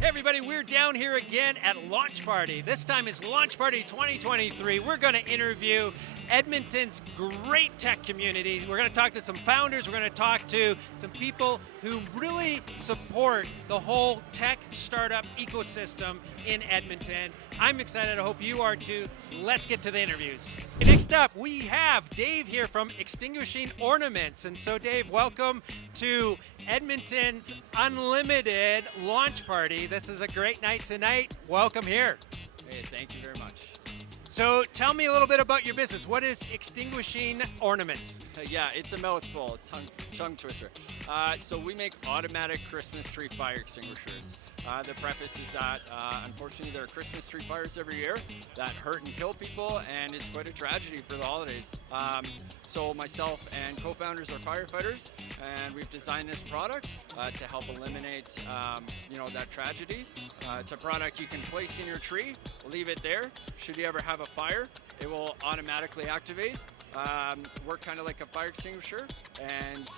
Hey everybody, we're down here again at Launch Party. This time is Launch Party 2023. We're going to interview Edmonton's great tech community. We're going to talk to some founders. We're going to talk to some people who really support the whole tech startup ecosystem in Edmonton. I'm excited. I hope you are too. Let's get to the interviews. Next up, we have Dave here from Extinguishing Ornaments. And so Dave, welcome to Edmonton's Unlimited Launch Party. This is a great night tonight. Welcome here. Hey, thank you very much. So tell me a little bit about your business. What is Extinguishing Ornaments? Yeah, it's a mouthful, tongue twister. So we make automatic Christmas tree fire extinguishers. The preface is that unfortunately there are Christmas tree fires every year that hurt and kill people, and it's quite a tragedy for the holidays. So myself and co-founders are firefighters, and we've designed this product to help eliminate that tragedy. It's a product you can place in your tree, leave it there. Should you ever have a fire, it will automatically activate. We're kind of like a fire extinguisher, and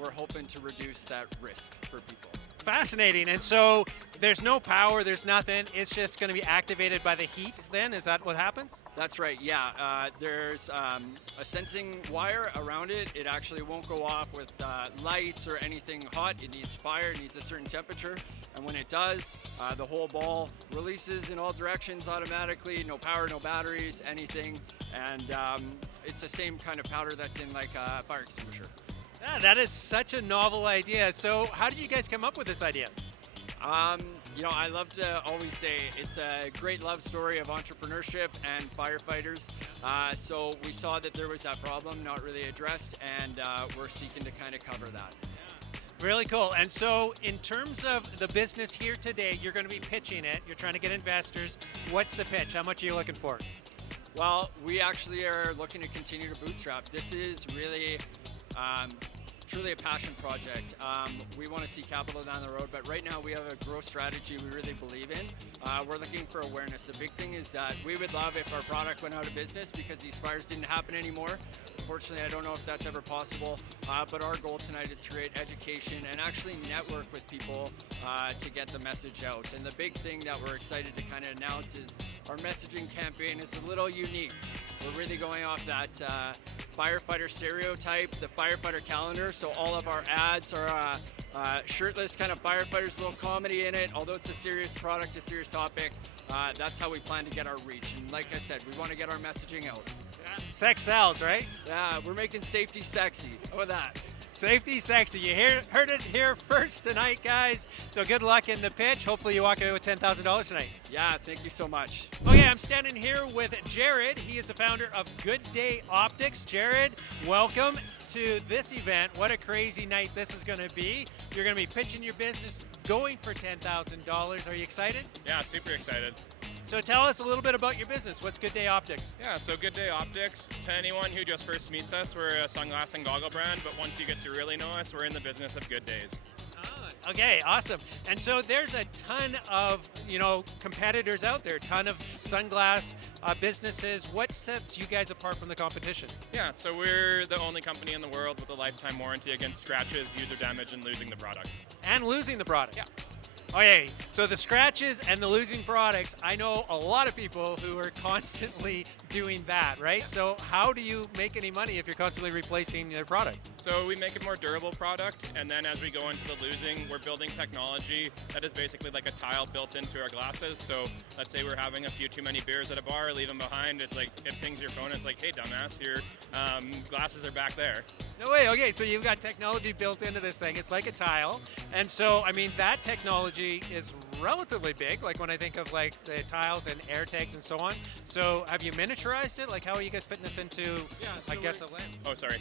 we're hoping to reduce that risk for people. Fascinating. And so there's no power, there's nothing. It's just going to be activated by the heat then? Is that what happens? That's right, yeah. There's a sensing wire around it. It actually won't go off with lights or anything hot. It needs fire, it needs a certain temperature. And when it does, the whole ball releases in all directions automatically. No power, no batteries, anything. And it's the same kind of powder that's in like a fire extinguisher. Yeah, that is such a novel idea. So how did you guys come up with this idea? I love to always say it's a great love story of entrepreneurship and firefighters. So we saw that there was that problem not really addressed, and we're seeking to kind of cover that. Really cool. And so in terms of the business here today, you're going to be pitching it. You're trying to get investors. What's the pitch? How much are you looking for? Well, we actually are looking to continue to bootstrap. This is really truly a passion project. We want to see capital down the road, but right now we have a growth strategy we really believe in. We're looking for awareness. The big thing is that we would love if our product went out of business because these fires didn't happen anymore. Unfortunately, I don't know if that's ever possible, but our goal tonight is to create education and actually network with people to get the message out. And the big thing that we're excited to kind of announce is our messaging campaign is a little unique. We're really going off that firefighter stereotype, the firefighter calendar. So all of our ads are shirtless kind of firefighters, a little comedy in it. Although it's a serious product, a serious topic, that's how we plan to get our reach. And like I said, we want to get our messaging out. Yeah. Sex sells, right? Yeah, we're making safety sexy. How about that? Safety sexy. You heard it here first tonight, guys. So good luck in the pitch. Hopefully you walk away with $10,000 tonight. Yeah, thank you so much. Okay, I'm standing here with Jared. He is the founder of Good Day Optics. Jared, welcome to this event. What a crazy night this is going to be. You're going to be pitching your business, going for $10,000. Are you excited? Yeah, super excited. So tell us a little bit about your business. What's Good Day Optics? Yeah, so Good Day Optics, to anyone who just first meets us, we're a sunglass and goggle brand, but once you get to really know us, we're in the business of good days. Okay, awesome. And so there's a ton of, competitors out there, a ton of sunglass businesses. What sets you guys apart from the competition? Yeah, so we're the only company in the world with a lifetime warranty against scratches, user damage, and losing the product. And losing the product? Yeah. Okay, so the scratches and the losing products, I know a lot of people who are constantly doing that, right? Yeah. So how do you make any money if you're constantly replacing their product? So we make a more durable product, and then as we go into the losing, we're building technology that is basically like a tile built into our glasses. So let's say we're having a few too many beers at a bar, leave them behind. It's like, it pings your phone, it's like, hey dumbass, your glasses are back there. No way, okay, so you've got technology built into this thing. It's like a tile. And so, that technology is relatively big, like when I think of like the tiles and air tags and so on. So have you miniaturized it? Like how are you guys fitting this into, a lamp? Oh, sorry.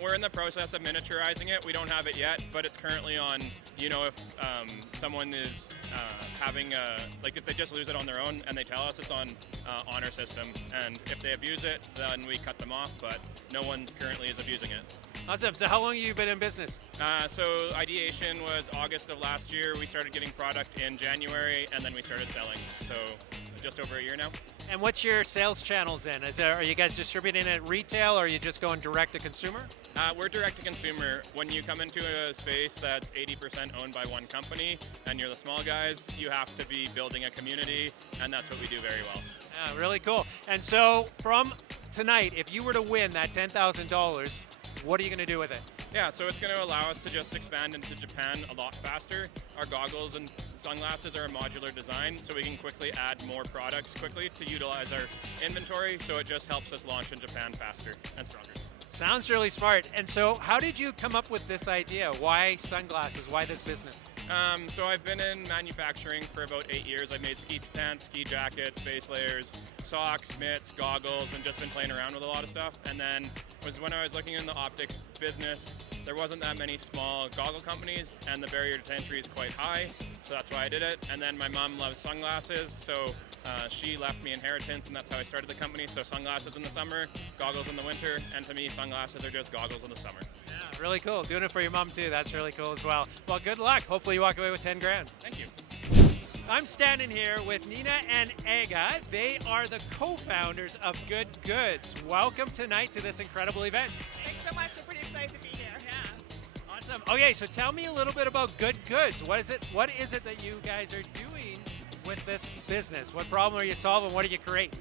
We're in the process of miniaturizing it. We don't have it yet, but it's currently on, if someone is having if they just lose it on their own and they tell us, it's on honor system. And if they abuse it, then we cut them off, but no one currently is abusing it. Awesome. So how long have you been in business? So ideation was August of last year. We started getting product in January, and then we started selling. So just over a year now. And what's your sales channels then? Are you guys distributing it retail, or are you just going direct to consumer? We're direct to consumer. When you come into a space that's 80% owned by one company and you're the small guys, you have to be building a community, and that's what we do very well. Yeah, really cool. And so from tonight, if you were to win that $10,000, what are you going to do with it? Yeah, so it's going to allow us to just expand into Japan a lot faster. Our goggles and sunglasses are a modular design, so we can quickly add more products quickly to utilize our inventory, so it just helps us launch in Japan faster and stronger. Sounds really smart. And so how did you come up with this idea? Why sunglasses? Why this business? So I've been in manufacturing for about 8 years. I've made ski pants, ski jackets, base layers, socks, mitts, goggles, and just been playing around with a lot of stuff. And then was when I was looking in the optics business, there wasn't that many small goggle companies, and the barrier to entry is quite high, so that's why I did it. And then my mom loves sunglasses, so she left me inheritance, and that's how I started the company. So sunglasses in the summer, goggles in the winter, and to me, sunglasses are just goggles in the summer. Yeah, really cool. Doing it for your mom too. That's really cool as well. Well, good luck. Hopefully you walk away with 10 grand. Thank you. I'm standing here with Nina and Aga. They are the co-founders of Good Goods. Welcome tonight to this incredible event. Thanks so much. We're pretty excited to be here. Yeah. Awesome. Okay, so tell me a little bit about Good Goods. What is it that you guys are doing with this business? What problem are you solving? What are you creating?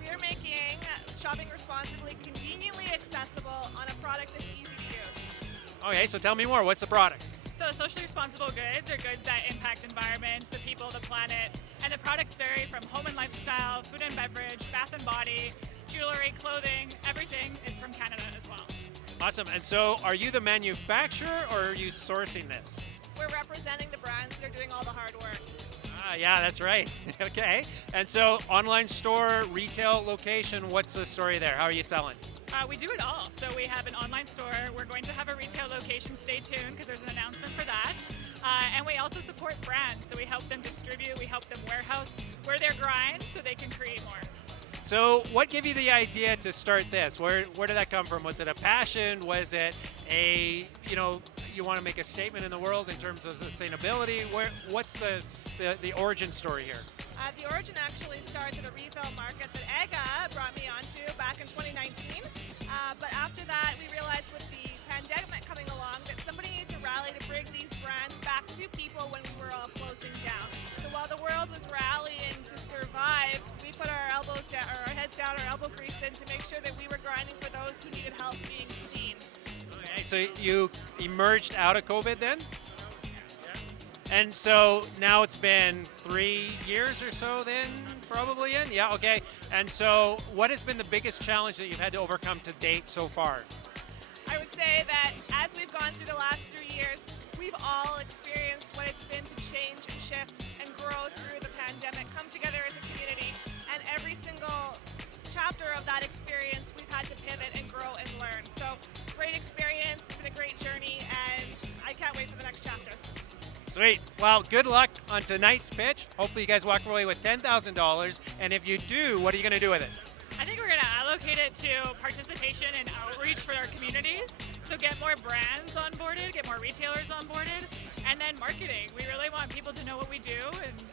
We are making shopping responsibly conveniently accessible on a product that's easy to use. Okay, so tell me more. What's the product? So socially responsible goods are goods that impact environment, the people, the planet, and the products vary from home and lifestyle, food and beverage, bath and body, jewelry, clothing, everything is from Canada as well. Awesome. And so are you the manufacturer or are you sourcing this? We're representing the brands that are doing all the hard work. Yeah, that's right. Okay. And so online store, retail location, what's the story there? How are you selling? We do it all. So we have an online store. We're going to have a retail location. Stay tuned because there's an announcement for that. And we also support brands. So we help them distribute. We help them warehouse where their grind so they can create more. So what gave you the idea to start this? Where did that come from? Was it a passion? Was it you want to make a statement in the world in terms of sustainability? What's the origin story here? The origin actually starts at a retail market that Aga brought me onto back in 2019. But after that, we realized with the pandemic coming along that somebody needed to rally to bring these brands back to people when we were all closing down. So while the world was rallying to survive, we put our elbows down, or our heads down, our elbow grease in to make sure that we were grinding for those who needed help being seen. Okay, so you emerged out of COVID then? And so now it's been 3 years or so then, probably in? Yeah, okay. And so what has been the biggest challenge that you've had to overcome to date so far? I would say that as we've gone through the last 3 years, we've all experienced what it's been to change and shift and grow through the pandemic, come together as a community, and every single chapter of that experience, we've had to pivot and grow and learn. So great experience, it's been a great journey, and I can't wait for the next chapter. Sweet. Well, good luck on tonight's pitch. Hopefully you guys walk away with $10,000. And if you do, what are you going to do with it? I think we're going to allocate it to participation and outreach for our communities. So get more brands onboarded, get more retailers onboarded, and then marketing. We really want people to know what we do, and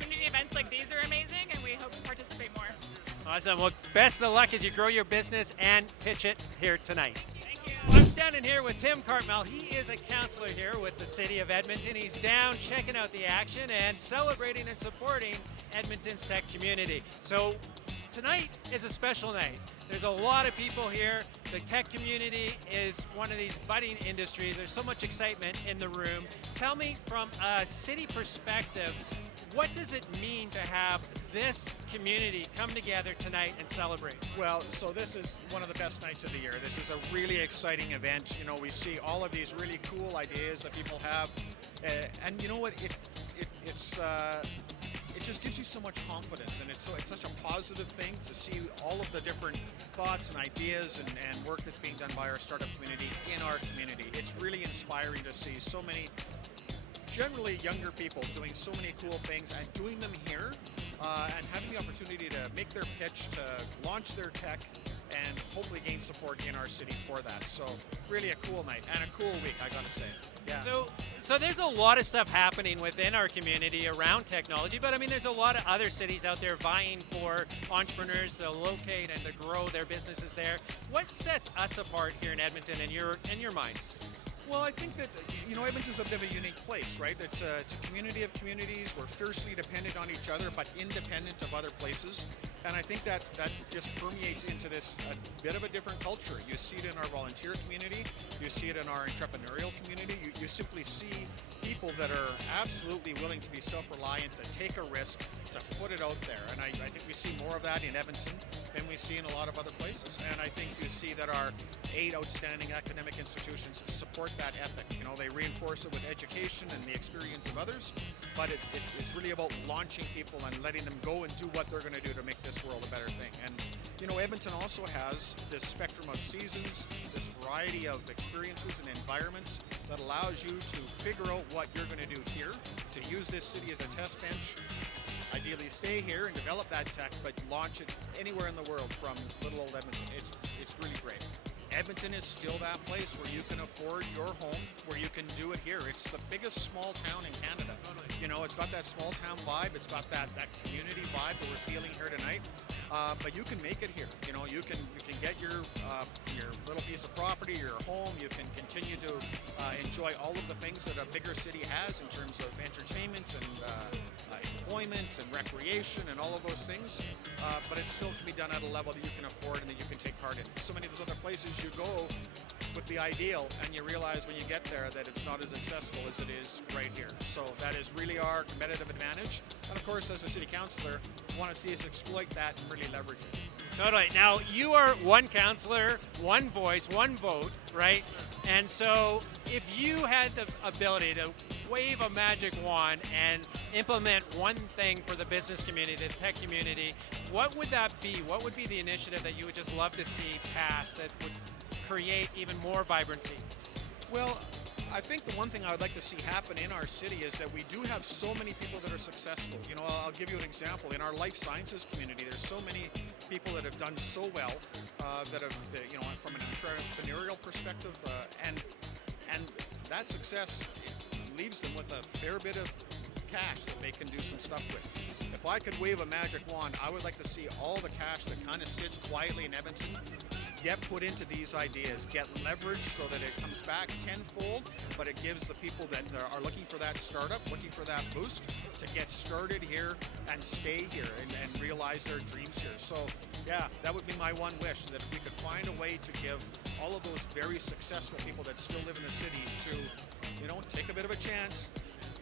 community events like these are amazing, and we hope to participate more. Awesome. Well, best of luck as you grow your business and pitch it here tonight. I'm standing here with Tim Cartmell. He is a counselor here with the City of Edmonton. He's down checking out the action and celebrating and supporting Edmonton's tech community. So tonight is a special night. There's a lot of people here. The tech community is one of these budding industries. There's so much excitement in the room. Tell me from a city perspective, what does it mean to have this community come together tonight and celebrate? Well, so this is one of the best nights of the year. This is a really exciting event. You know, we see all of these really cool ideas that people have, and you know what? It just gives you so much confidence, and it's such a positive thing to see all of the different thoughts and ideas and work that's being done by our startup community in our community. It's really inspiring to see so many generally younger people doing so many cool things and doing them here and having the opportunity to make their pitch, to launch their tech, and hopefully gain support in our city for that. So really a cool night and a cool week, I gotta say. Yeah. So there's a lot of stuff happening within our community around technology, but I mean, there's a lot of other cities out there vying for entrepreneurs to locate and to grow their businesses there. What sets us apart here in Edmonton in your mind? Well, I think that, Edmonton's a bit of a unique place, right? It's a community of communities. We're fiercely dependent on each other, but independent of other places. And I think that just permeates into this a bit of a different culture. You see it in our volunteer community. You see it in our entrepreneurial community. You simply see people that are absolutely willing to be self-reliant, to take a risk, to put it out there. And I think we see more of that in Edmonton than we see in a lot of other places. And I think you see that our 8 outstanding academic institutions support that ethic. They reinforce it with education and the experience of others, but it's really about launching people and letting them go and do what they're going to do to make this world a better thing. And Edmonton also has this spectrum of seasons, this variety of experiences and environments that allows you to figure out what you're going to do here, to use this city as a test bench, ideally stay here and develop that tech, but launch it anywhere in the world from little old Edmonton. It's really great. Edmonton is still that place where you can afford your home, where you can do it here. It's the biggest small town in Canada. It's got that small town vibe. It's got that community vibe that we're feeling here tonight. But you can make it here. You can get your little piece of property, your home. You can continue to enjoy all of the things that a bigger city has in terms of entertainment and employment and recreation and all of those things. But it still can be done at a level that you can afford and that you can take part in. So many of those other places you go with the ideal, and you realize when you get there that it's not as accessible as it is right here. So that is really our competitive advantage. And of course, as a city councillor, I want to see us exploit that and really leverage it. Totally. Now, you are one councillor, one voice, one vote, right? And so if you had the ability to wave a magic wand and implement one thing for the business community, the tech community, what would that be? What would be the initiative that you would just love to see passed that would create even more vibrancy? Well, I think the one thing I would like to see happen in our city is that we do have so many people that are successful. I'll give you an example. In our life sciences community, there's so many people that have done so well, that have, from an entrepreneurial perspective, and that success leaves them with a fair bit of cash that they can do some stuff with. If I could wave a magic wand, I would like to see all the cash that kind of sits quietly in Edmonton get put into these ideas, get leveraged so that it comes back tenfold, but it gives the people that are looking for that startup, looking for that boost, to get started here and stay here and realize their dreams here. So yeah, that would be my one wish, that if we could find a way to give all of those very successful people that still live in the city to, take a bit of a chance,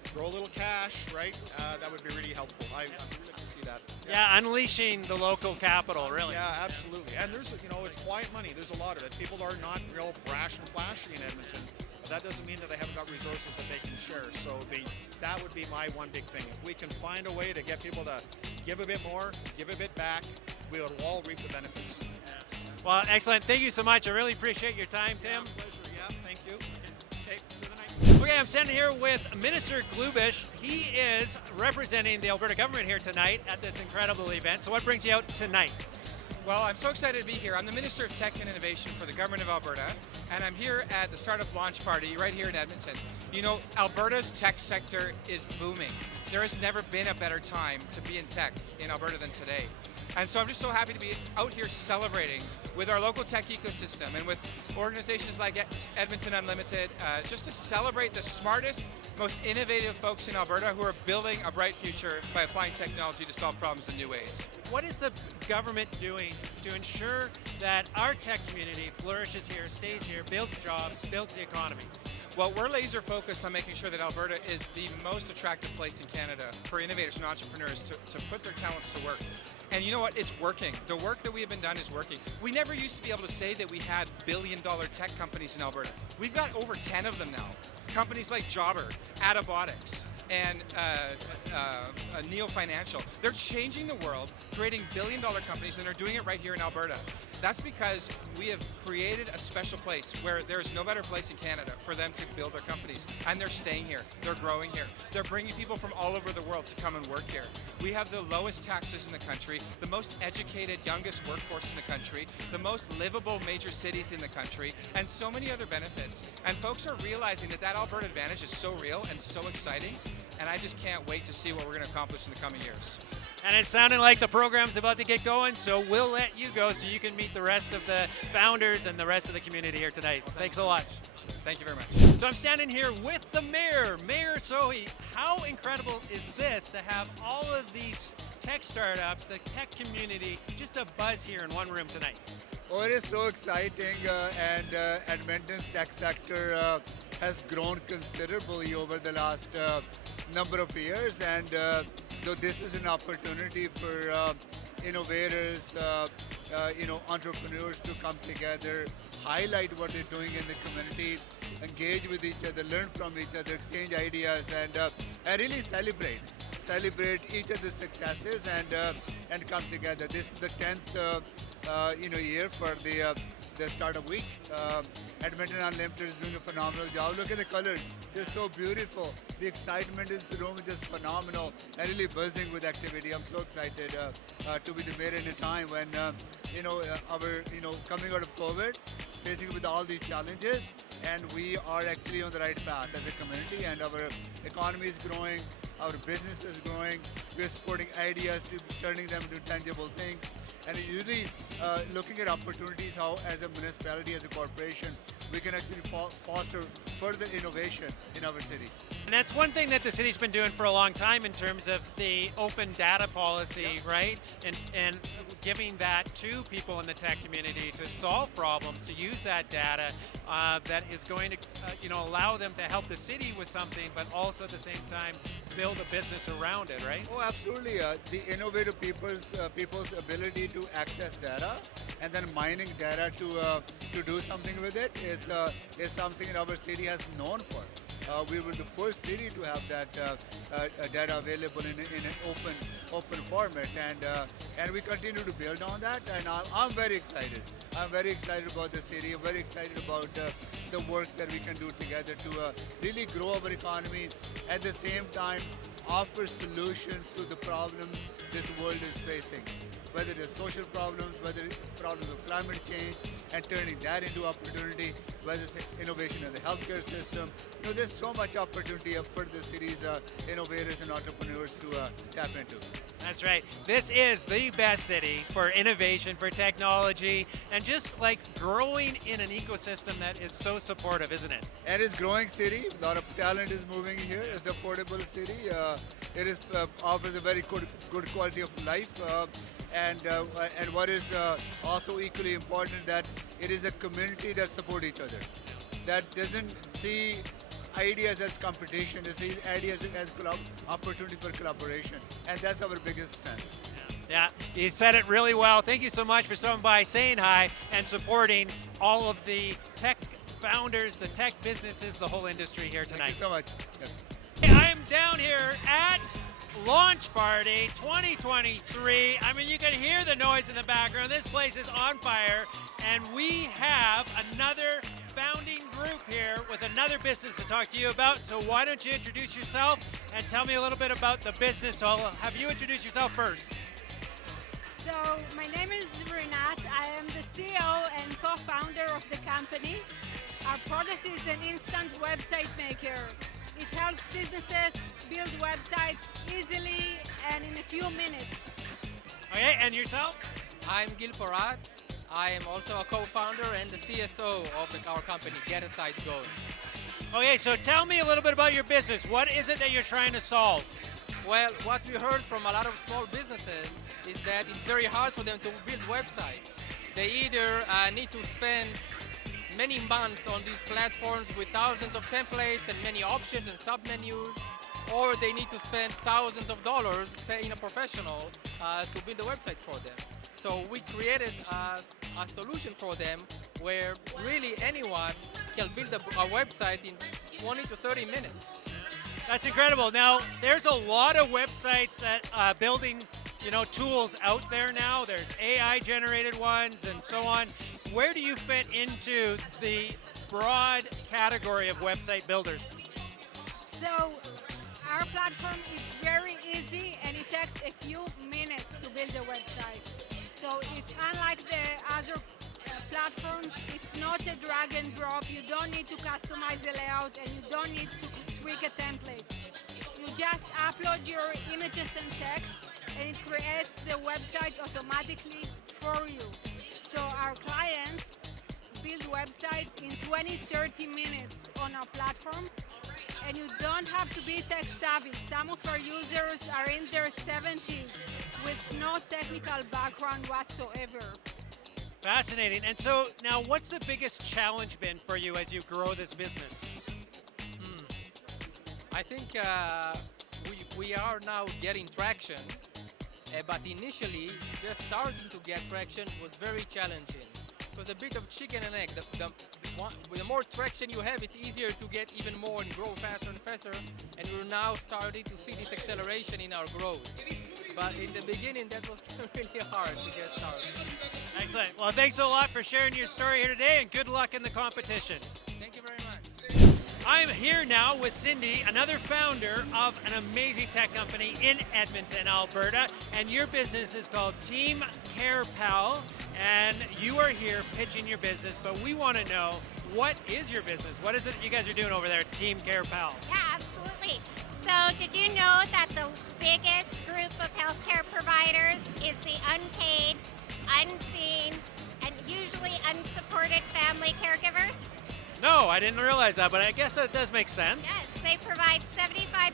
throw a little cash, right? That would be really helpful. I really like to see that. Yeah, unleashing the local capital, really. Yeah, absolutely. And there's, it's quiet money. There's a lot of it. People are not real brash and flashy in Edmonton, but that doesn't mean that they haven't got resources that they can share. So that would be my one big thing. If we can find a way to get people to give a bit more, give a bit back, we would all reap the benefits. Well, excellent. Thank you so much. I really appreciate your time, Tim. Yeah, pleasure. Yeah, thank you. Okay, to the night. Okay, I'm standing here with Minister Clavis. He is representing the Alberta government here tonight at this incredible event. So what brings you out tonight? Well, I'm so excited to be here. I'm the Minister of Tech and Innovation for the Government of Alberta, and I'm here at the startup launch party right here in Edmonton. Alberta's tech sector is booming. There has never been a better time to be in tech in Alberta than today. And so I'm just so happy to be out here celebrating with our local tech ecosystem and with organizations like Edmonton Unlimited, just to celebrate the smartest, most innovative folks in Alberta who are building a bright future by applying technology to solve problems in new ways. What is the government doing to ensure that our tech community flourishes here, stays here, builds jobs, builds the economy? Well, we're laser focused on making sure that Alberta is the most attractive place in Canada for innovators and entrepreneurs to put their talents to work. And you know what? It's working. The work that we have been done is working. We never used to be able to say that we had billion-dollar tech companies in Alberta. We've got over 10 of them now. Companies like Jobber, Adabotics, and Neo Financial. They're changing the world, creating billion-dollar companies, and they're doing it right here in Alberta. That's because we have created a special place where there's no better place in Canada for them to build their companies. And they're staying here. They're growing here. They're bringing people from all over the world to come and work here. We have the lowest taxes in the country, the most educated, youngest workforce in the country, the most livable major cities in the country, and so many other benefits. And folks are realizing that that Alberta advantage is so real and so exciting. And I just can't wait to see what we're going to accomplish in the coming years. And it's sounding like the program's about to get going, so we'll let you go so you can meet the rest of the founders and the rest of the community here tonight. Thanks so much. Thank you very much. So I'm standing here with the mayor, Mayor Sohi. How incredible is this to have all of these tech startups, the tech community, just a buzz here in one room tonight? Oh, it is so exciting, and Edmonton's tech sector has grown considerably over the last number of years, and so this is an opportunity for innovators, entrepreneurs to come together, highlight what they're doing in the community, engage with each other, learn from each other, exchange ideas, and really celebrate each other's successes and come together. This is the 10th year for the startup week. Edmonton Unlimited is doing a phenomenal job. Look at the colors; they're so beautiful. The excitement in this room is just phenomenal and really buzzing with activity. I'm so excited to be the mayor in a time when coming out of COVID, facing with all these challenges, and we are actually on the right path as a community, and our economy is growing. Our business is growing. We're supporting ideas to turning them into tangible things. And usually looking at opportunities how as a municipality, as a corporation, we can actually foster further innovation in our city. And that's one thing that the city's been doing for a long time in terms of the open data policy, right? And giving that to people in the tech community to solve problems, to use that data that is going to allow them to help the city with something, but also at the same time build a business around it, right? Oh, absolutely. The innovative people's ability to access data and then mining data to do something with it is something that our city has known for. We were the first city to have that data available in an open format, and we continue to build on that. And I'm very excited. I'm very excited about the city. I'm very excited about the work that we can do together to really grow our economy. At the same time, offer solutions to the problems this world is facing, whether it's social problems, whether it's problems of climate change, and turning that into opportunity, whether it's innovation in the healthcare system. There's so much opportunity for the city's innovators and entrepreneurs to tap into. That's right. This is the best city for innovation, for technology, and just like growing in an ecosystem that is so supportive, isn't it? And it's growing city. A lot of talent is moving here. It's an affordable city. It offers a very good quality of life. And what is also equally important, that it is a community that supports each other, that doesn't see ideas as competition, it sees ideas as opportunity for collaboration, and that's our biggest strength. Yeah, you said it really well. Thank you so much for stopping by, saying hi, and supporting all of the tech founders, the tech businesses, the whole industry here tonight. Thank you so much. Hey, I am down here at Launch Party 2023. I mean, you can hear the noise in the background. This place is on fire, and we have another founding group here with another business to talk to you about. So why don't you introduce yourself and tell me a little bit about the business. So I'll have you introduce yourself first. So my name is Renat. I am the CEO and co-founder of the company. Our product is an instant website maker. It helps businesses build websites easily and in a few minutes. Okay, and yourself? I'm Gil Porat. I am also a co-founder and the CSO of our company, Get a Site Going. Okay, so tell me a little bit about your business. What is it that you're trying to solve? Well, what we heard from a lot of small businesses is that it's very hard for them to build websites. They either need to spend many months on these platforms with thousands of templates and many options and sub-menus, or they need to spend thousands of dollars paying a professional to build a website for them. So we created a solution for them where really anyone can build a website in 20 to 30 minutes. That's incredible. Now, there's a lot of websites that building, tools out there now. There's AI-generated ones and so on. Where do you fit into the broad category of website builders? So our platform is very easy and it takes a few minutes to build a website. So it's unlike the other platforms, it's not a drag and drop. You don't need to customize the layout and you don't need to tweak a template. You just upload your images and text and it creates the website automatically for you. So our clients build websites in 20-30 minutes on our platforms, and you don't have to be tech savvy. Some of our users are in their 70s with no technical background whatsoever. Fascinating. And so now, what's the biggest challenge been for you as you grow this business? I think we are now getting traction, but initially just starting to get traction was very challenging. It was a bit of chicken and egg. The more traction you have, it's easier to get even more and grow faster and faster, and we're now starting to see this acceleration in our growth. But in the beginning, that was really hard to get started. Excellent. Well, thanks a lot for sharing your story here today, and good luck in the competition. Thank you very much. I'm here now with Cindy, another founder of an amazing tech company in Edmonton, Alberta, and your business is called Team CarePal, and you are here pitching your business, but we want to know, what is your business? What is it you guys are doing over there at Team CarePal? Yeah, absolutely. So did you know that the biggest group of healthcare providers is the unpaid, unseen, and usually unsupported family caregivers? No, I didn't realize that, but I guess that does make sense. Yes, they provide 75%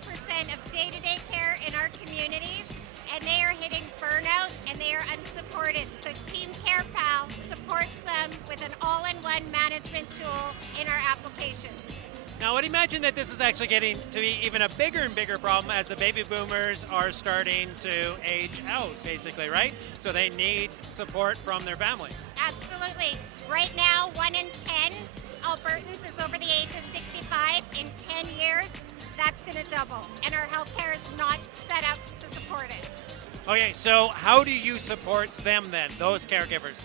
of day-to-day care in our communities, and they are hitting burnout and they are unsupported. So Team CarePal supports them with an all-in-one management tool in our application. Now, I'd imagine that this is actually getting to be even a bigger and bigger problem as the baby boomers are starting to age out, basically, right? So they need support from their family. Absolutely. Right now, 1 in 10 Albertans is over the age of 65. In 10 years, that's going to double, and our healthcare is not set up to support it. Okay, so how do you support them then, those caregivers?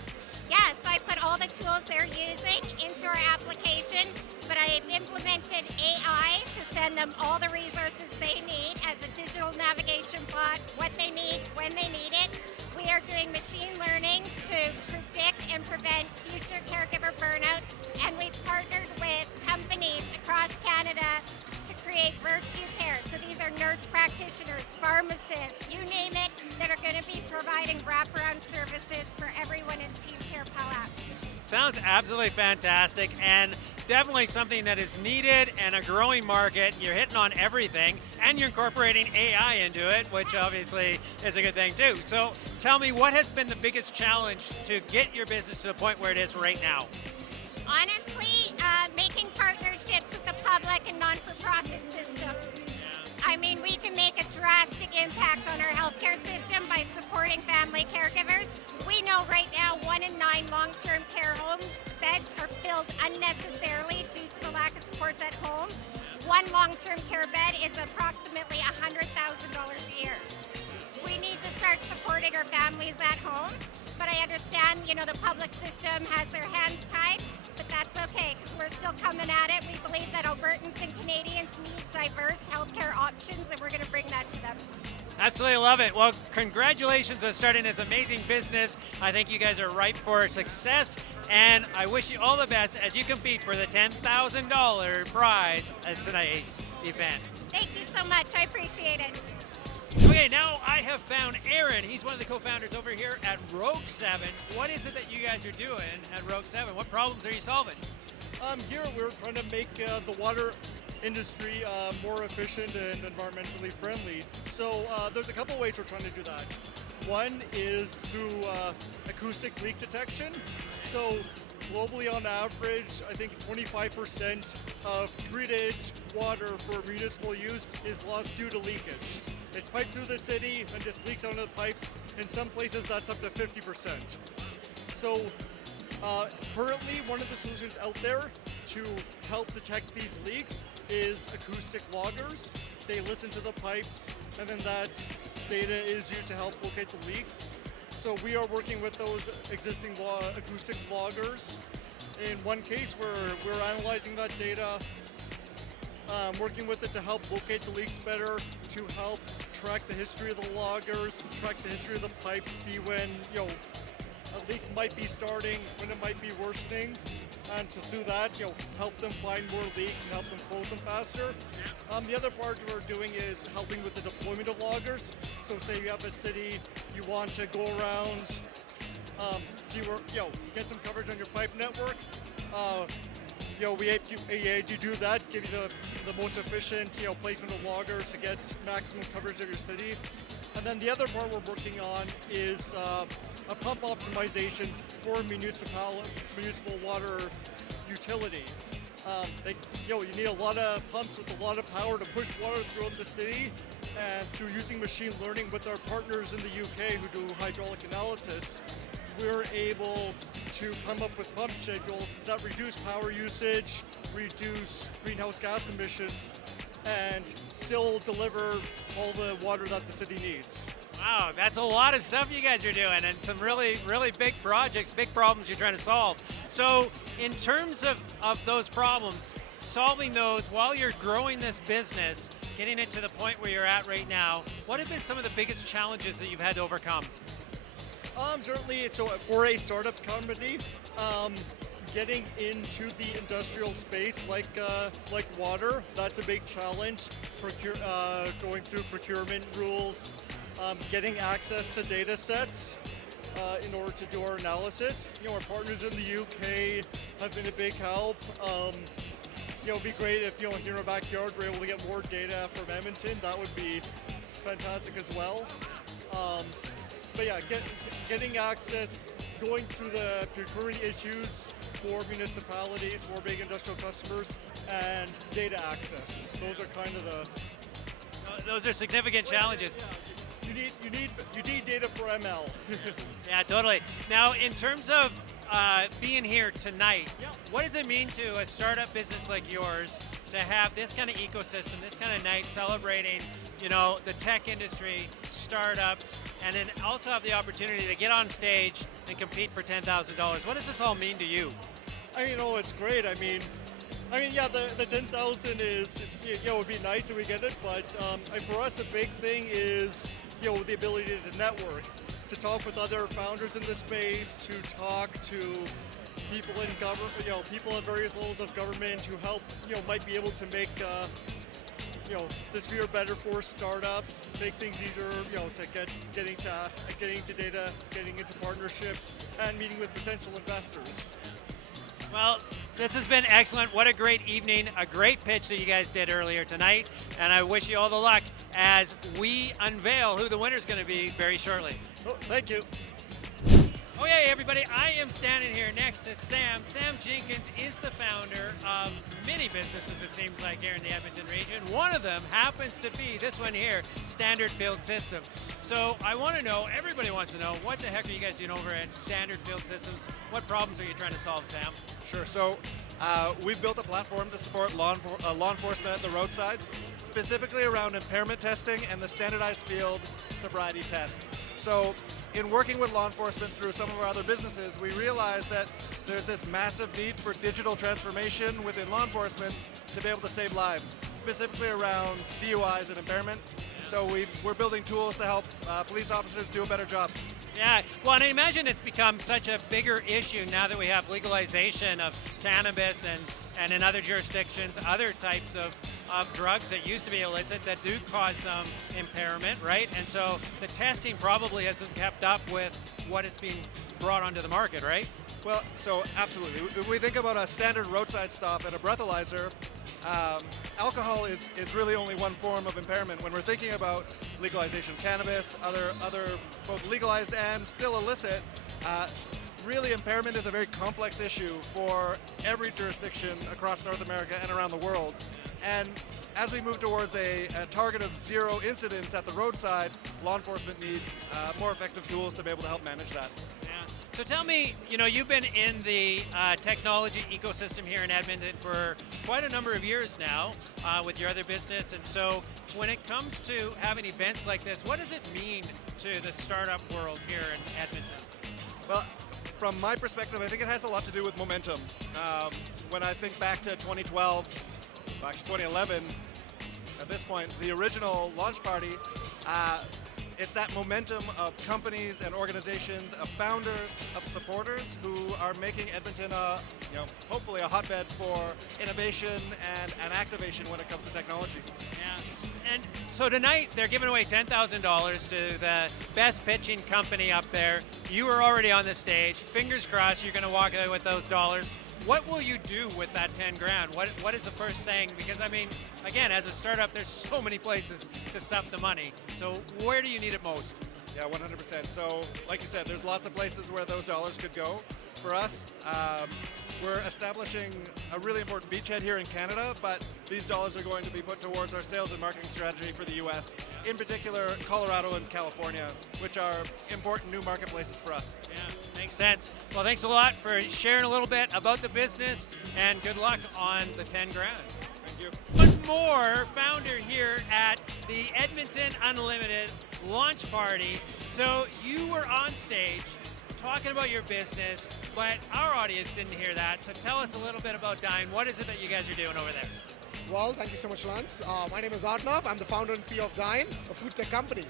Yeah, so I put all the tools they're using into our application, but I've implemented AI to send them all the resources they need as a digital navigation bot, what they need, when they need it. We are doing machine learning to predict and prevent future caregiver burnout, and we've partnered with companies across Canada to create virtue care. So these are nurse practitioners, pharmacists, you name it, that are going to be providing wraparound services for everyone in Team CarePal app. Sounds absolutely fantastic, and definitely something that is needed and a growing market. You're hitting on everything, and you're incorporating AI into it, which obviously is a good thing too. So tell me, what has been the biggest challenge to get your business to the point where it is right now? Honestly, making partnerships with the public and non-for-profit system. I mean, we can make a drastic impact on our healthcare system by supporting family caregivers. We know right now 1 in 9 long-term care homes beds are filled unnecessarily due to the lack of supports at home. One long-term care bed is approximately $100,000 a year. We need to start supporting our families at home, but I understand, the public system has their hands tied, but that's okay because we're still coming at it. We believe that Albertans and Canadians need diverse healthcare options, and we're going to bring that to them. Absolutely love it. Well, congratulations on starting this amazing business. I think you guys are ripe for success, and I wish you all the best as you compete for the $10,000 prize at tonight's event. Thank you so much. I appreciate it. Okay, now I have found Aaron. He's one of the co-founders over here at Rogue 7. What is it that you guys are doing at Rogue 7? What problems are you solving? Here we're trying to make the water industry more efficient and environmentally friendly. So there's a couple ways we're trying to do that. One is through acoustic leak detection. So globally on average, I think 25% of treated water for municipal use is lost due to leakage. It's piped through the city and just leaks out of the pipes. In some places that's up to 50%. So currently one of the solutions out there to help detect these leaks is acoustic loggers. they listen to the pipes, and then that data is used to help locate the leaks. So we are working with those existing acoustic loggers. In one case, we're analyzing that data, working with it to help locate the leaks better, to help track the history of the loggers, track the history of the pipes, see when a leak might be starting, when it might be worsening, and so through that, help them find more leaks and help them close them faster. The other part we're doing is helping with the deployment of loggers. So say you have a city, you want to go around, see where, get some coverage on your pipe network. We aid to do that, give you the most efficient, placement of loggers to get maximum coverage of your city. And then the other part we're working on is a pump optimization for municipal water utility. You need a lot of pumps with a lot of power to push water throughout the city, and through using machine learning with our partners in the UK who do hydraulic analysis, we're able to come up with pump schedules that reduce power usage, reduce greenhouse gas emissions, and still deliver all the water that the city needs. Wow, that's a lot of stuff you guys are doing, and some really, really big projects, big problems you're trying to solve. So in terms of those problems, solving those while you're growing this business, getting it to the point where you're at right now, what have been some of the biggest challenges that you've had to overcome? Certainly, so for a startup company, getting into the industrial space like water, that's a big challenge. Going through procurement rules, getting access to data sets in order to do our analysis. Our partners in the UK have been a big help. It'd be great if here in our backyard we're able to get more data from Edmonton. That would be fantastic as well. But yeah, getting access, going through the procurement issues for municipalities, for big industrial customers, and data access. Those are kind of Those are significant challenges. You need data for ML. Yeah, totally. Now, in terms of being here tonight, what does it mean to a startup business like yours to have this kind of ecosystem, this kind of night celebrating, the tech industry, startups, and then also have the opportunity to get on stage and compete for $10,000? What does this all mean to you? It's great. Yeah, the 10,000 is, would be nice if we get it, but for us, the big thing is, the ability to network, to talk with other founders in the space, to talk to people in government, people at various levels of government who help, might be able to make, the sphere better for startups, make things easier, to getting to data, getting into partnerships, and meeting with potential investors. Well, this has been excellent. What a great evening, a great pitch that you guys did earlier tonight, and I wish you all the luck as we unveil who the winner's going to be very shortly. Oh, thank you. Okay, everybody, I am standing here next to Sam. Sam Jenkins is the founder of many businesses, it seems like, here in the Edmonton region. One of them happens to be this one here, Standard Field Systems. So I want to know, everybody wants to know, what the heck are you guys doing over at Standard Field Systems? What problems are you trying to solve, Sam? Sure. So we've built a platform to support law enforcement at the roadside, specifically around impairment testing and the standardized field sobriety test. So in working with law enforcement through some of our other businesses, we realized that there's this massive need for digital transformation within law enforcement to be able to save lives, specifically around DUIs and impairment. So we're building tools to help police officers do a better job. Yeah, well, and I imagine it's become such a bigger issue now that we have legalization of cannabis and in other jurisdictions, other types of drugs that used to be illicit that do cause some impairment, right? And so the testing probably hasn't kept up with what is being brought onto the market, right? Well, so absolutely. If we think about a standard roadside stop and a breathalyzer, alcohol is really only one form of impairment. When we're thinking about legalization of cannabis, other both legalized and still illicit, really impairment is a very complex issue for every jurisdiction across North America and around the world. And as we move towards a target of zero incidents at the roadside, law enforcement need more effective tools to be able to help manage that. Yeah. So tell me, you've been in the technology ecosystem here in Edmonton for quite a number of years now with your other business. And so when it comes to having events like this, what does it mean to the startup world here in Edmonton? Well, from my perspective, I think it has a lot to do with momentum. When I think back to 2012, actually 2011, at this point, the original launch party, it's that momentum of companies and organizations, of founders, of supporters who are making Edmonton hopefully a hotbed for innovation and activation when it comes to technology. Yeah. And so tonight they're giving away $10,000 to the best pitching company up there. You were already on the stage. Fingers crossed you're going to walk away with those dollars. What will you do with that 10 grand? What is the first thing? Because I mean, again, as a startup, there's so many places to stuff the money. So where do you need it most? Yeah, 100%. So like you said, there's lots of places where those dollars could go. For us, we're establishing a really important beachhead here in Canada, but these dollars are going to be put towards our sales and marketing strategy for the US, in particular Colorado and California, which are important new marketplaces for us. Yeah, makes sense. Well, thanks a lot for sharing a little bit about the business, and good luck on the 10 grand. Thank you. One more founder here at the Edmonton Unlimited launch party. So you were on stage talking about your business, but our audience didn't hear that. So tell us a little bit about Dyne. What is it that you guys are doing over there? Well, thank you so much, Lance. My name is Arnav. I'm the founder and CEO of Dyne, a food tech company.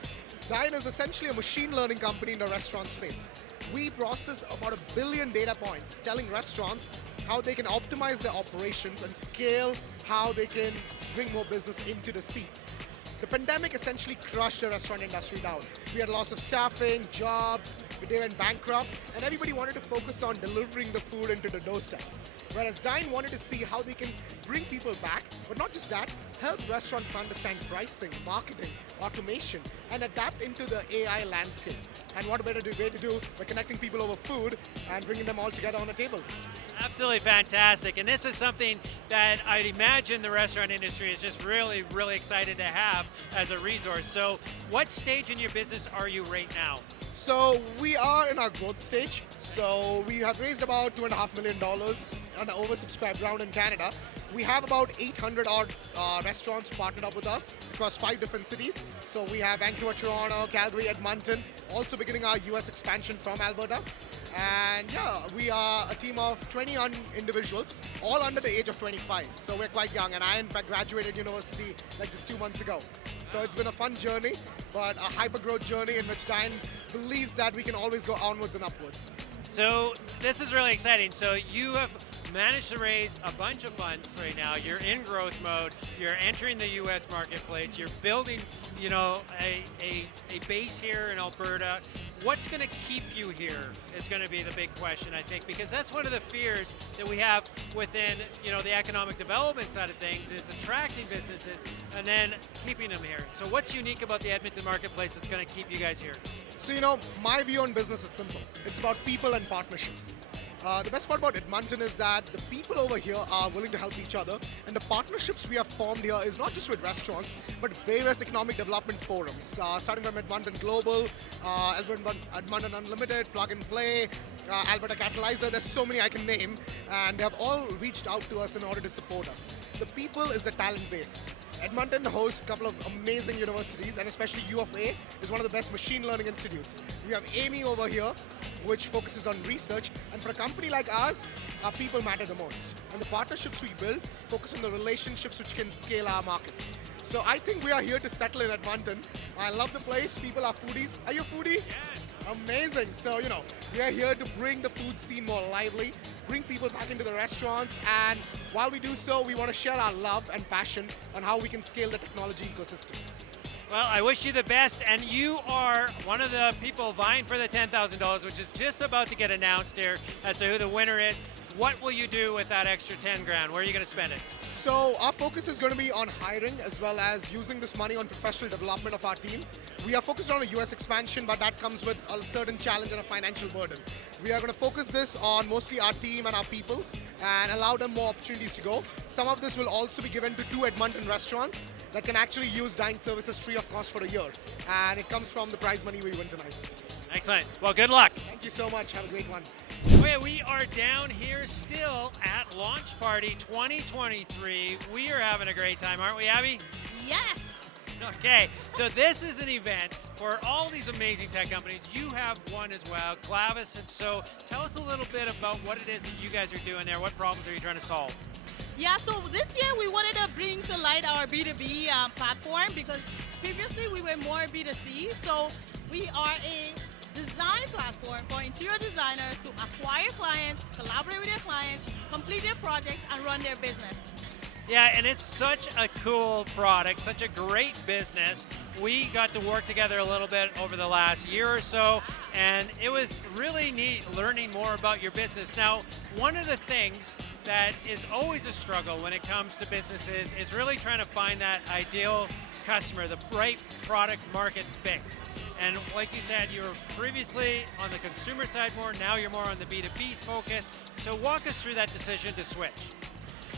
Dyne is essentially a machine learning company in the restaurant space. We process about 1 billion data points telling restaurants how they can optimize their operations and scale how they can bring more business into the seats. The pandemic essentially crushed the restaurant industry down. We had loss of staffing, jobs, they went bankrupt, and everybody wanted to focus on delivering the food into the doorsteps. Whereas Dyne wanted to see how they can bring people back, but not just that, help restaurants understand pricing, marketing, automation, and adapt into the AI landscape. And what a better way to do by connecting people over food and bringing them all together on a table. Absolutely fantastic. And this is something that I'd imagine the restaurant industry is just really, really excited to have as a resource. So what stage in your business are you right now? So we are in our growth stage. So we have raised about $2.5 million on an oversubscribed round in Canada. We have about 800 odd restaurants partnered up with us across 5 different cities. So we have Vancouver, Toronto, Calgary, Edmonton, also beginning our US expansion from Alberta. And yeah, we are a team of 20 individuals, all under the age of 25. So we're quite young, and I in fact graduated university like just 2 months ago. So it's been a fun journey, but a hyper-growth journey in which Dyne believes that we can always go onwards and upwards. So this is really exciting. So you have managed to raise a bunch of funds right now. You're in growth mode. You're entering the U.S. marketplace. You're building, a base here in Alberta. What's going to keep you here is going to be the big question, I think, because that's one of the fears that we have within, the economic development side of things is attracting businesses and then keeping them here. So what's unique about the Edmonton marketplace that's going to keep you guys here? So, my view on business is simple. It's about people and partnerships. The best part about Edmonton is that the people over here are willing to help each other, and the partnerships we have formed here is not just with restaurants, but various economic development forums, starting from Edmonton Global, Edmonton Unlimited, Plug and Play, Alberta Catalyzer. There's so many I can name, and they have all reached out to us in order to support us. The people is the talent base. Edmonton hosts a couple of amazing universities, and especially U of A is one of the best machine learning institutes. We have Amy over here, which focuses on research, and for a company like ours, our people matter the most. And the partnerships we build focus on the relationships which can scale our markets. So I think we are here to settle in Edmonton. I love the place. People are foodies. Are you a foodie? Yes. Amazing. So, we are here to bring the food scene more lively, bring people back into the restaurants, and while we do so, we want to share our love and passion on how we can scale the technology ecosystem. Well, I wish you the best, and you are one of the people vying for the $10,000, which is just about to get announced here as to who the winner is. What will you do with that extra 10 grand? Where are you going to spend it? So our focus is going to be on hiring as well as using this money on professional development of our team. We are focused on a US expansion, but that comes with a certain challenge and a financial burden. We are going to focus this on mostly our team and our people and allow them more opportunities to go. Some of this will also be given to 2 Edmonton restaurants that can actually use Dyne services free of cost for a year. And it comes from the prize money we win tonight. Excellent. Well, good luck. Thank you so much. Have a great one. Okay, we are down here still at Launch Party 2023. We are having a great time, aren't we, Abby? Yes. Okay, so this is an event for all these amazing tech companies. You have one as well, Clavis, and so tell us a little bit about what it is that you guys are doing there. What problems are you trying to solve? Yeah, so this year we wanted to bring to light our B2B platform because previously we were more B2C. So we are a design platform for interior designers to acquire clients, collaborate with their clients, complete their projects, and run their business. Yeah, and it's such a cool product, such a great business. We got to work together a little bit over the last year or so, and it was really neat learning more about your business. Now, one of the things that is always a struggle when it comes to businesses is really trying to find that ideal customer, the right product market fit. And like you said, you were previously on the consumer side more, now you're more on the B2B focus. So walk us through that decision to switch.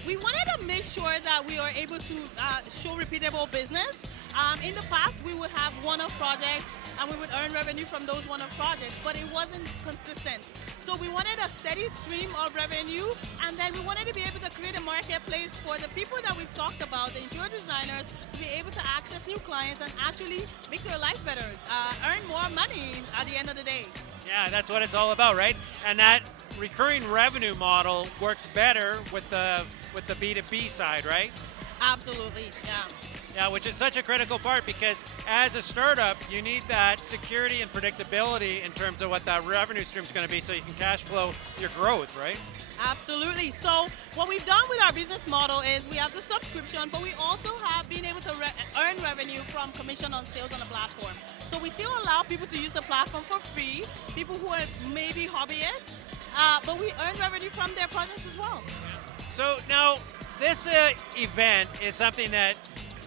We wanted to make sure that we are able to show repeatable business. In the past, we would have one-off projects and we would earn revenue from those one-off projects, but it wasn't consistent. So we wanted a steady stream of revenue, and then we wanted to be able to create a marketplace for the people that we've talked about, the interior designers, to be able to access new clients and actually make their life better, earn more money at the end of the day. Yeah, that's what it's all about, right? And that recurring revenue model works better with the B2B side, right? Absolutely, yeah. Yeah, which is such a critical part because as a startup, you need that security and predictability in terms of what that revenue stream is going to be so you can cash flow your growth, right? Absolutely. So what we've done with our business model is we have the subscription, but we also have been able to earn revenue from commission on sales on the platform. So we still allow people to use the platform for free, people who are maybe hobbyists, but we earn revenue from their projects as well. So now this event is something that,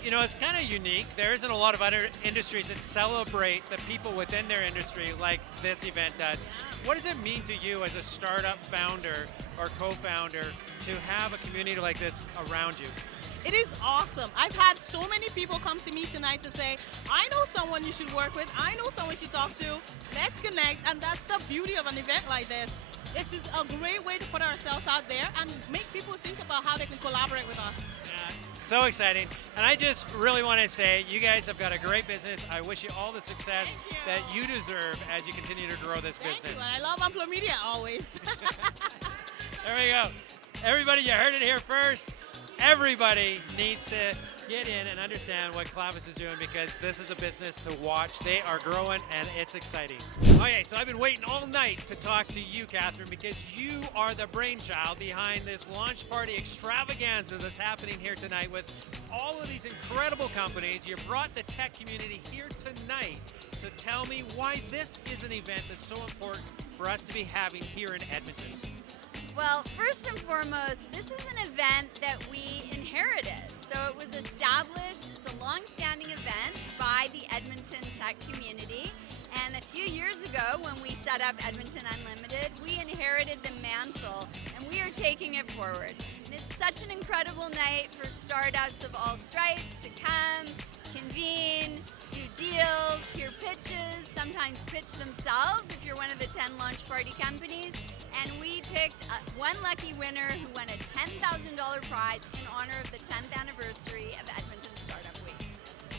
you know, it's kind of unique. There isn't a lot of other industries that celebrate the people within their industry like this event does. What does it mean to you as a startup founder or co-founder to have a community like this around you? It is awesome. I've had so many people come to me tonight to say, I know someone you should work with, I know someone you should talk to, let's connect, and that's the beauty of an event like this. It is a great way to put ourselves out there and make people think about how they can collaborate with us. Yeah, so exciting. And I just really want to say, you guys have got a great business. I wish you all the success that you deserve as you continue to grow this business. Thank you, and I love Unplugged Media always. There we go. Everybody, you heard it here first. Everybody needs to get in and understand what Clavis is doing because this is a business to watch. They are growing and it's exciting. Okay, so I've been waiting all night to talk to you, Catherine, because you are the brainchild behind this launch party extravaganza that's happening here tonight with all of these incredible companies. You brought the tech community here tonight. So tell me why this is an event that's so important for us to be having here in Edmonton. Well, first and foremost, this is an event that we inherited. So it was established, it's a long-standing event by the Edmonton tech community. And a few years ago, when we set up Edmonton Unlimited, we inherited the mantle and we are taking it forward. And it's such an incredible night for startups of all stripes to come, convene, do deals, hear pitches, sometimes pitch themselves if you're one of the 10 launch party companies. And we picked one lucky winner who won a $10,000 prize in honor of the 10th anniversary of Edmonton Startup Week.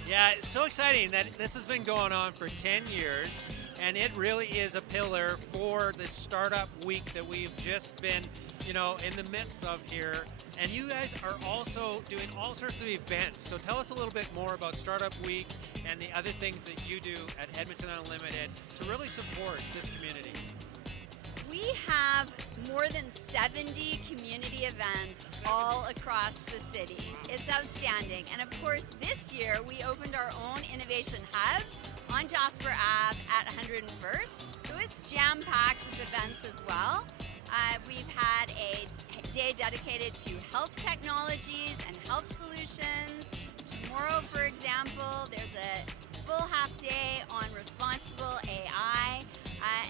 Yeah, it's so exciting that this has been going on for 10 years, and it really is a pillar for the Startup Week that we've just been, you know, in the midst of here. And you guys are also doing all sorts of events. So tell us a little bit more about Startup Week and the other things that you do at Edmonton Unlimited to really support this community. We have more than 70 community events all across the city. It's outstanding. And of course, this year we opened our own innovation hub on Jasper Ave at 101st. So it's jam-packed with events as well. We've had a day dedicated to health technologies and health solutions. Tomorrow, for example, there's a full half day on responsible AI.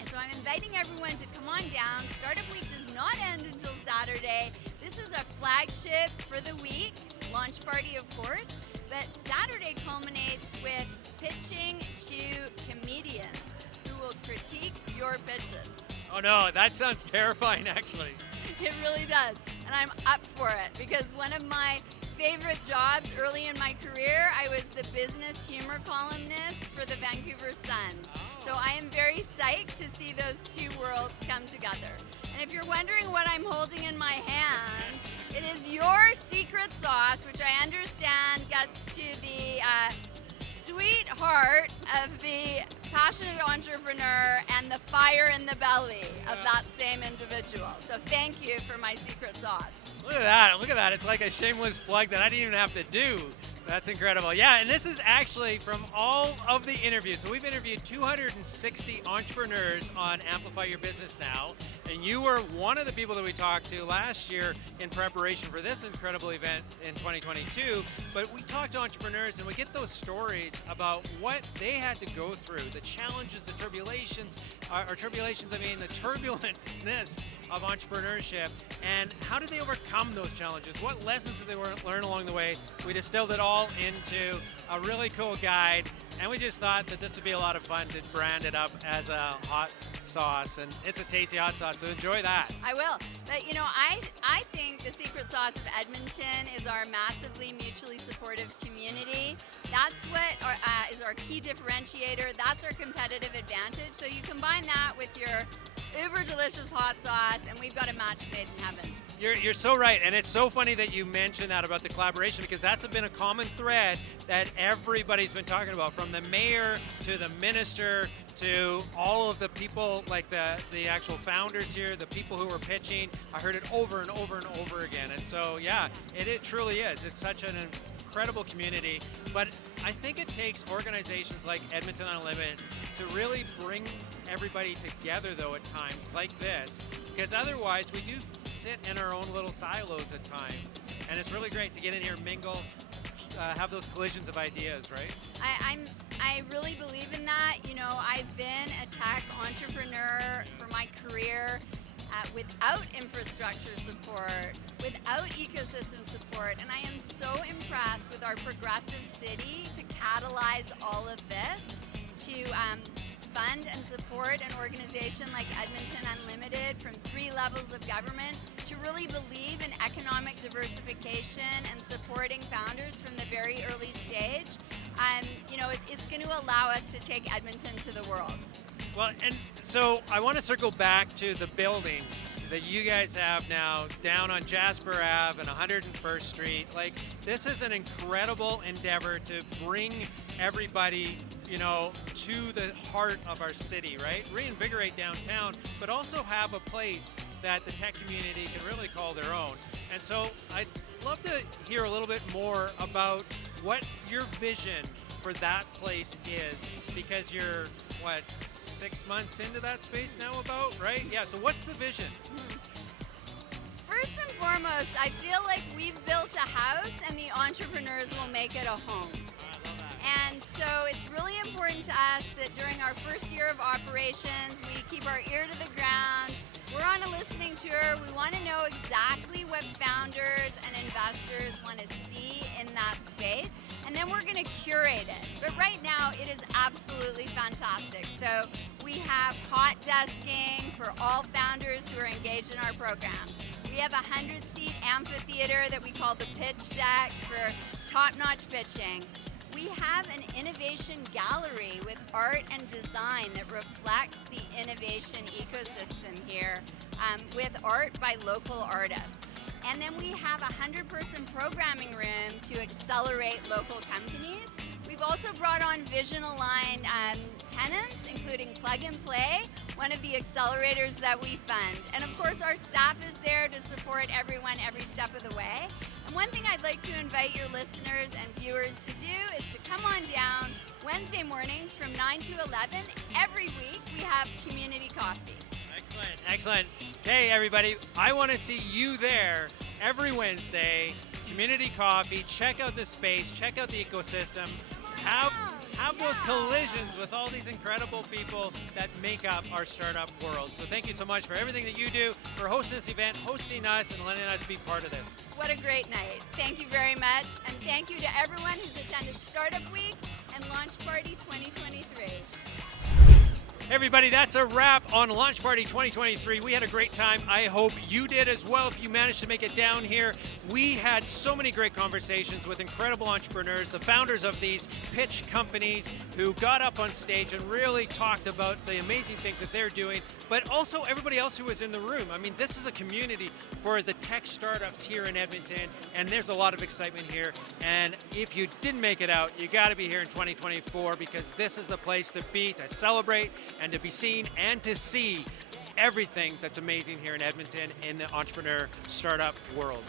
So I'm inviting everyone to come on down. Startup Week does not end until Saturday. This is a flagship for the week, launch party of course, but Saturday culminates with pitching to comedians who will critique your pitches. Oh no, that sounds terrifying actually. It really does. And I'm up for it because one of my favorite jobs early in my career, I was the business humor columnist for the Vancouver Sun. So I am very psyched to see those two worlds come together. And if you're wondering what I'm holding in my hand, it is your secret sauce, which I understand gets to the sweet heart of the passionate entrepreneur and the fire in the belly of that same individual. So thank you for my secret sauce. Look at that, look at that. It's like a shameless plug that I didn't even have to do. That's incredible. Yeah, and this is actually from all of the interviews. So we've interviewed 260 entrepreneurs on Amplify Your Business Now, and you were one of the people that we talked to last year in preparation for this incredible event in 2022. But we talked to entrepreneurs and we get those stories about what they had to go through, the challenges, the tribulations, the turbulentness of entrepreneurship, and how did they overcome those challenges? What lessons did they learn along the way? We distilled it all into a really cool guide, and we just thought that this would be a lot of fun to brand it up as a hot sauce, and it's a tasty hot sauce, so enjoy that. I will. But you know, I think the secret sauce of Edmonton is our massively mutually supportive community. That's what is our key differentiator. That's our competitive advantage. So you combine that with your uber delicious hot sauce, and we've got a match made in heaven. You're so right, and it's so funny that you mentioned that about the collaboration, because that's been a common thread that everybody's been talking about, from the mayor to the minister to all of the people, like the actual founders here, the people who were pitching. I heard it over and over and over again, and so yeah, it truly is. It's such an incredible community, but I think it takes organizations like Edmonton Unlimited to really bring everybody together, though, at times like this, because otherwise we do sit in our own little silos at times, and it's really great to get in here, mingle, have those collisions of ideas, right? I really believe in that. You know, I've been a tech entrepreneur for my career without infrastructure support, without ecosystem support, and I am so impressed with our progressive city to catalyze all of this, to fund and support an organization like Edmonton Unlimited from 3 levels of government, to really believe in economic diversification and supporting founders from the very early stage. You know, it's going to allow us to take Edmonton to the world. Well, and so I want to circle back to the building that you guys have now down on Jasper Ave and 101st Street. Like, this is an incredible endeavor to bring everybody, you know, to the heart of our city, right? Reinvigorate downtown, but also have a place that the tech community can really call their own. And so I'd love to hear a little bit more about what your vision for that place is, because you're, what, 6 months into that space now about, right? Yeah, so what's the vision? First and foremost, I feel like we've built a house and the entrepreneurs will make it a home. And so it's really important to us that during our first year of operations, we keep our ear to the ground. We're on a listening tour. We want to know exactly what founders and investors want to see in that space. And then we're going to curate it. But right now, it is absolutely fantastic. So we have hot desking for all founders who are engaged in our programs. We have a 100-seat amphitheater that we call the pitch deck for top-notch pitching. We have an innovation gallery with art and design that reflects the innovation ecosystem here, with art by local artists. And then we have a 100-person programming room to accelerate local companies. We've also brought on vision-aligned tenants, including Plug and Play, one of the accelerators that we fund. And of course, our staff is there to support everyone every step of the way. And one thing I'd like to invite your listeners and viewers to do is to come on down Wednesday mornings from 9 to 11. Every week, we have community coffee. Excellent, excellent. Hey, everybody, I want to see you there every Wednesday. Community coffee, check out the space, check out the ecosystem, have those collisions with all these incredible people that make up our startup world. So thank you so much for everything that you do, for hosting this event, hosting us, and letting us be part of this. What a great night. Thank you very much. And thank you to everyone who's attended Startup Week and Launch Party 2023. Everybody, that's a wrap on Launch Party 2023. We had a great time. I hope you did as well if you managed to make it down here. We had so many great conversations with incredible entrepreneurs, the founders of these pitch companies who got up on stage and really talked about the amazing things that they're doing, but also everybody else who was in the room. I mean, this is a community for the tech startups here in Edmonton, and there's a lot of excitement here. And if you didn't make it out, you got to be here in 2024 because this is the place to be, to celebrate and to be seen and to see everything that's amazing here in Edmonton in the entrepreneur startup world.